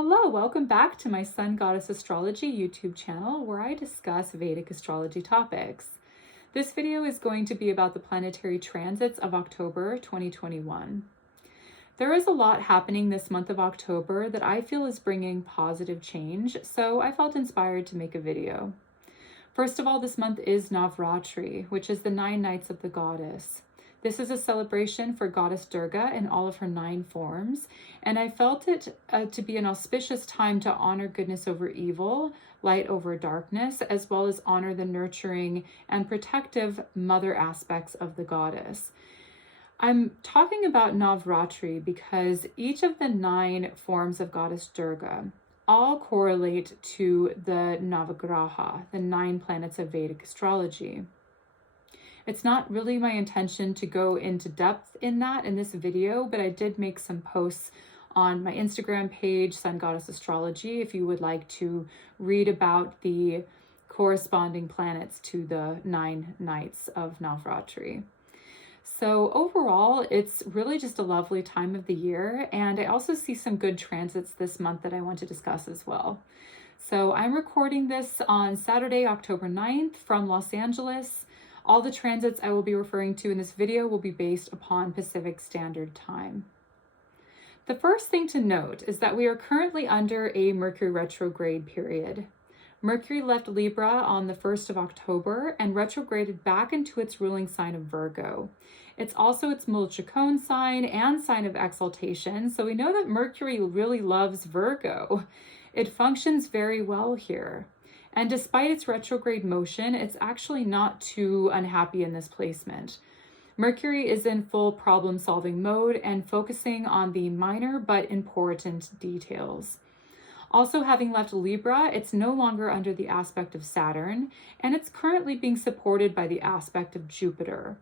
Hello, welcome back to my SunGoddess Astrology YouTube channel where I discuss Vedic astrology topics. This video is going to be about the planetary transits of October 2021. There is a lot happening this month of October that I feel is bringing positive change, so I felt inspired to make a video. First of all, this month is Navratri, which is the 9 nights of the goddess. This is a celebration for Goddess Durga in all of her 9 forms, and I felt it to be an auspicious time to honor goodness over evil, light over darkness, as well as honor the nurturing and protective mother aspects of the goddess. I'm talking about Navratri because each of the 9 forms of Goddess Durga all correlate to the Navagraha, the 9 planets of Vedic astrology. It's not really my intention to go into depth in that in this video, but I did make some posts on my Instagram page, SunGoddess Astrology, if you would like to read about the corresponding planets to the 9 nights of Navratri. So overall, it's really just a lovely time of the year, and I also see some good transits this month that I want to discuss as well. So I'm recording this on Saturday, October 9th from Los Angeles. All the transits I will be referring to in this video will be based upon Pacific Standard Time. The first thing to note is that we are currently under a Mercury retrograde period. Mercury left Libra on the 1st of October and retrograded back into its ruling sign of Virgo. It's also its Mulchicone sign and sign of exaltation, so we know that Mercury really loves Virgo. It functions very well here. And despite its retrograde motion, it's actually not too unhappy in this placement. Mercury is in full problem-solving mode and focusing on the minor but important details. Also, having left Libra, it's no longer under the aspect of Saturn, and it's currently being supported by the aspect of Jupiter,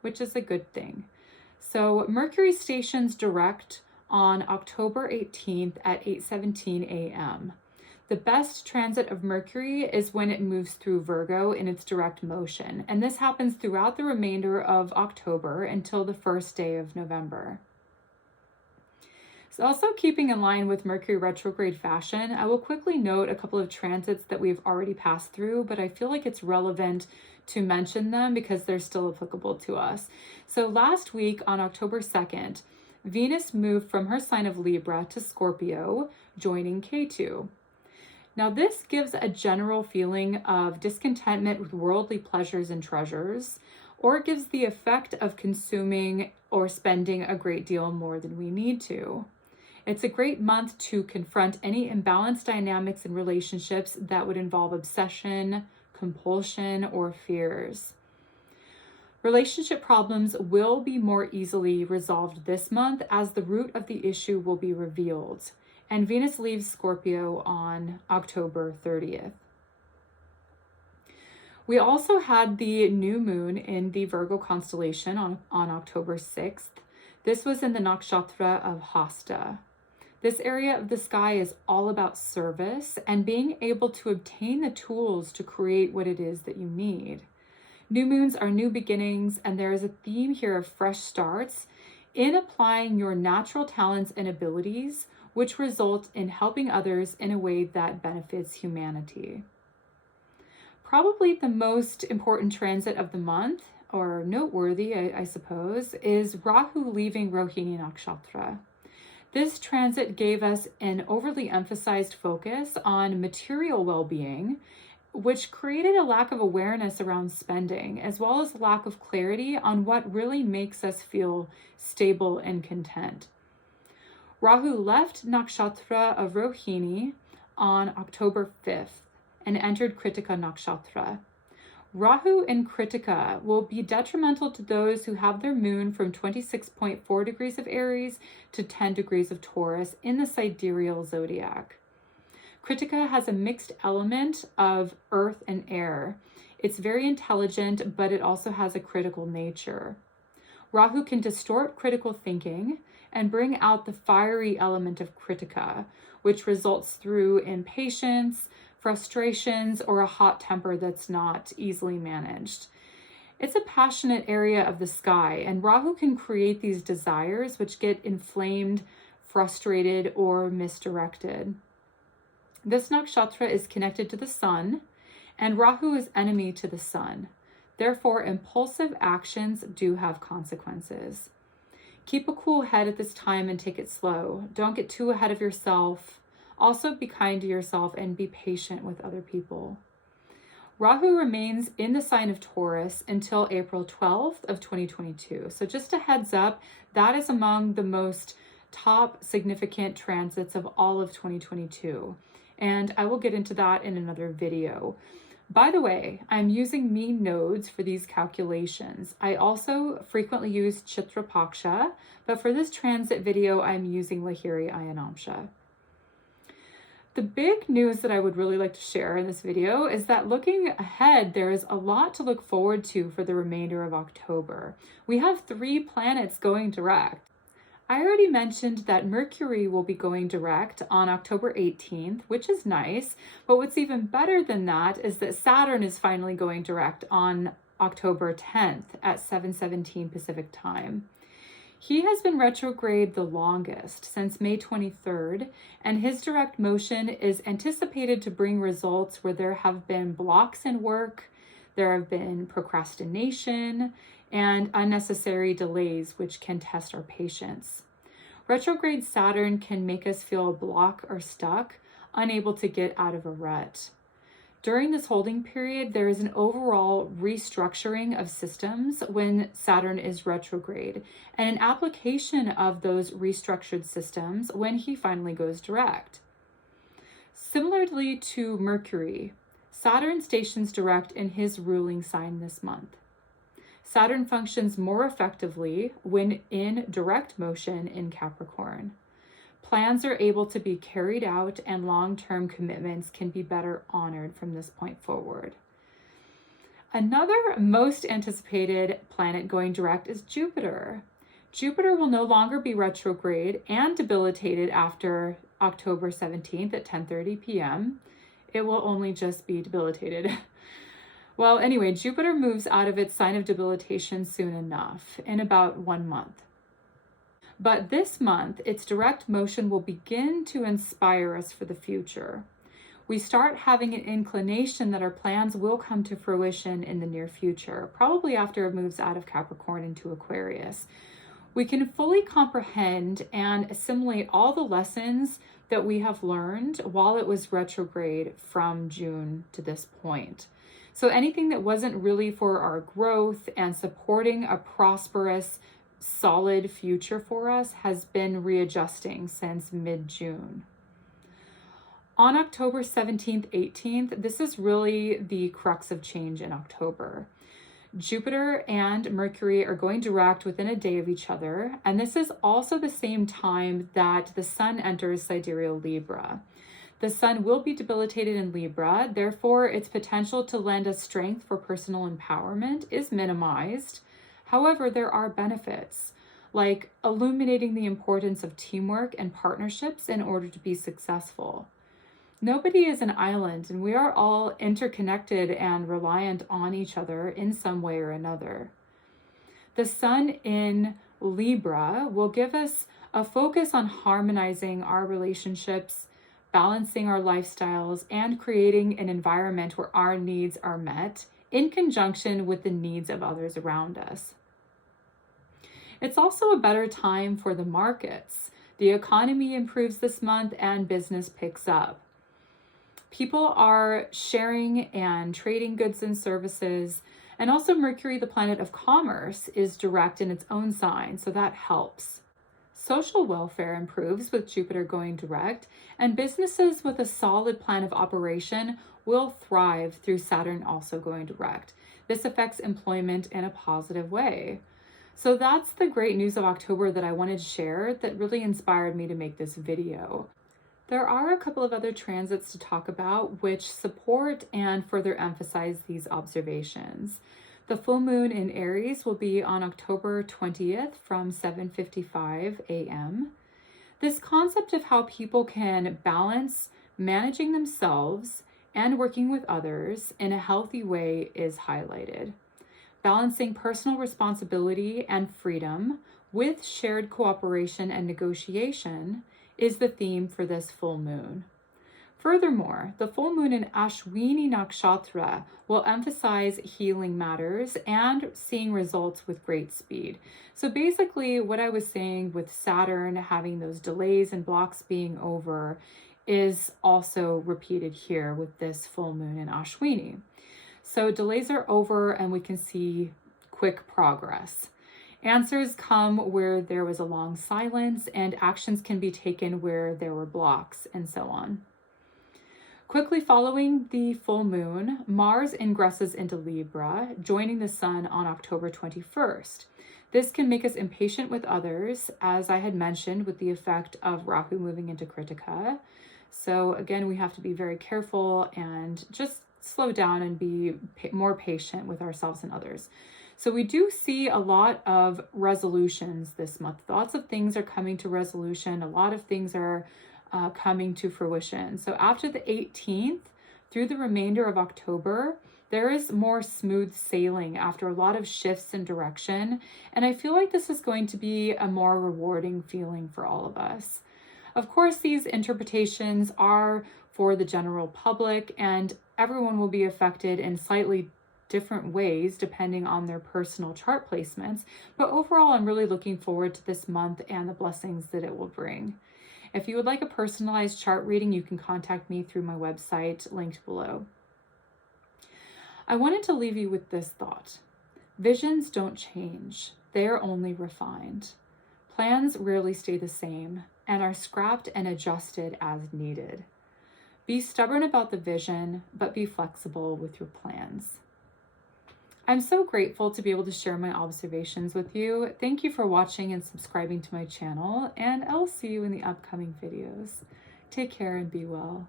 which is a good thing. So Mercury stations direct on October 18th at 8:17 a.m. The best transit of Mercury is when it moves through Virgo in its direct motion, and this happens throughout the remainder of October until the first day of November. So also keeping in line with Mercury retrograde fashion, I will quickly note a couple of transits that we've already passed through, but I feel like it's relevant to mention them because they're still applicable to us. So last week on October 2nd, Venus moved from her sign of Libra to Scorpio, joining Ketu. Now, this gives a general feeling of discontentment with worldly pleasures and treasures, or it gives the effect of consuming or spending a great deal more than we need to. It's a great month to confront any imbalanced dynamics in relationships that would involve obsession, compulsion, or fears. Relationship problems will be more easily resolved this month as the root of the issue will be revealed. And Venus leaves Scorpio on October 30th. We also had the new moon in the Virgo constellation on October 6th. This was in the Nakshatra of Hasta. This area of the sky is all about service and being able to obtain the tools to create what it is that you need. New moons are new beginnings, and there is a theme here of fresh starts in applying your natural talents and abilities, which result in helping others in a way that benefits humanity. Probably the most important transit of the month, or noteworthy, I suppose, is Rahu leaving Rohini Nakshatra. This transit gave us an overly emphasized focus on material well-being, which created a lack of awareness around spending, as well as a lack of clarity on what really makes us feel stable and content. Rahu left Nakshatra of Rohini on October 5th and entered Kritika Nakshatra. Rahu in Kritika will be detrimental to those who have their moon from 26.4 degrees of Aries to 10 degrees of Taurus in the sidereal zodiac. Kritika has a mixed element of earth and air. It's very intelligent, but it also has a critical nature. Rahu can distort critical thinking and bring out the fiery element of Kritika, which results through impatience, frustrations, or a hot temper that's not easily managed. It's a passionate area of the sky, and Rahu can create these desires which get inflamed frustrated, or misdirected. This nakshatra is connected to the sun, and Rahu is enemy to the sun. Therefore, impulsive actions do have consequences. Keep a cool head at this time and take it slow. Don't get too ahead of yourself. Also, be kind to yourself and be patient with other people. Rahu remains in the sign of Taurus until April 12th of 2022. So just a heads up, that is among the most top significant transits of all of 2022. And I will get into that in another video. By the way, I'm using mean nodes for these calculations. I also frequently use Chitra Paksha, but for this transit video, I'm using Lahiri Ayanamsha. The big news that I would really like to share in this video is that looking ahead, there is a lot to look forward to for the remainder of October. We have 3 planets going direct. I already mentioned that Mercury will be going direct on October 18th, which is nice, but what's even better than that is that Saturn is finally going direct on October 10th at 7:17 Pacific time. He has been retrograde the longest, since May 23rd, and his direct motion is anticipated to bring results where there have been blocks in work, there have been procrastination, and unnecessary delays, which can test our patience. Retrograde Saturn can make us feel blocked or stuck, unable to get out of a rut. During this holding period, there is an overall restructuring of systems when Saturn is retrograde, and an application of those restructured systems when he finally goes direct. Similarly to Mercury, Saturn stations direct in his ruling sign this month. Saturn functions more effectively when in direct motion in Capricorn. Plans are able to be carried out and long-term commitments can be better honored from this point forward. Another most anticipated planet going direct is Jupiter. Jupiter will no longer be retrograde and debilitated after October 17th at 10:30 p.m. It will only just be debilitated. Well, anyway, Jupiter moves out of its sign of debilitation soon enough, in about 1 month. But this month, its direct motion will begin to inspire us for the future. We start having an inclination that our plans will come to fruition in the near future, probably after it moves out of Capricorn into Aquarius. We can fully comprehend and assimilate all the lessons that we have learned while it was retrograde from June to this point. So anything that wasn't really for our growth and supporting a prosperous, solid future for us has been readjusting since mid-June. On October 17th, 18th, this is really the crux of change in October. Jupiter and Mercury are going direct within a day of each other, and this is also the same time that the Sun enters sidereal Libra. The Sun will be debilitated in Libra, therefore its potential to lend us strength for personal empowerment is minimized. However, there are benefits, like illuminating the importance of teamwork and partnerships in order to be successful. Nobody is an island, and we are all interconnected and reliant on each other in some way or another. The Sun in Libra will give us a focus on harmonizing our relationships, balancing our lifestyles, and creating an environment where our needs are met in conjunction with the needs of others around us. It's also a better time for the markets. The economy improves this month and business picks up. People are sharing and trading goods and services, and also Mercury, the planet of commerce, is direct in its own sign, so that helps. Social welfare improves with Jupiter going direct, and businesses with a solid plan of operation will thrive through Saturn also going direct. This affects employment in a positive way. So that's the great news of October that I wanted to share that really inspired me to make this video. There are a couple of other transits to talk about which support and further emphasize these observations. The full moon in Aries will be on October 20th from 7:55 a.m. This concept of how people can balance managing themselves and working with others in a healthy way is highlighted. Balancing personal responsibility and freedom with shared cooperation and negotiation is the theme for this full moon. Furthermore, the full moon in Ashwini Nakshatra will emphasize healing matters and seeing results with great speed. So basically, what I was saying with Saturn having those delays and blocks being over is also repeated here with this full moon in Ashwini. So delays are over and we can see quick progress. Answers come where there was a long silence, and actions can be taken where there were blocks, and so on. Quickly following the full moon, Mars ingresses into Libra, joining the Sun on October 21st. This can make us impatient with others, as I had mentioned with the effect of Rahu moving into Kritika. So again, we have to be very careful and just slow down and be more patient with ourselves and others. So we do see a lot of resolutions this month. Lots of things are coming to resolution. A lot of things are coming to fruition. So after the 18th through the remainder of October, there is more smooth sailing after a lot of shifts in direction. And I feel like this is going to be a more rewarding feeling for all of us. Of course, these interpretations are for the general public, and everyone will be affected in slightly different ways depending on their personal chart placements. But overall, I'm really looking forward to this month and the blessings that it will bring. If you would like a personalized chart reading, you can contact me through my website linked below. I wanted to leave you with this thought. Visions don't change. They are only refined. Plans rarely stay the same and are scrapped and adjusted as needed. Be stubborn about the vision, but be flexible with your plans. I'm so grateful to be able to share my observations with you. Thank you for watching and subscribing to my channel, and I'll see you in the upcoming videos. Take care and be well.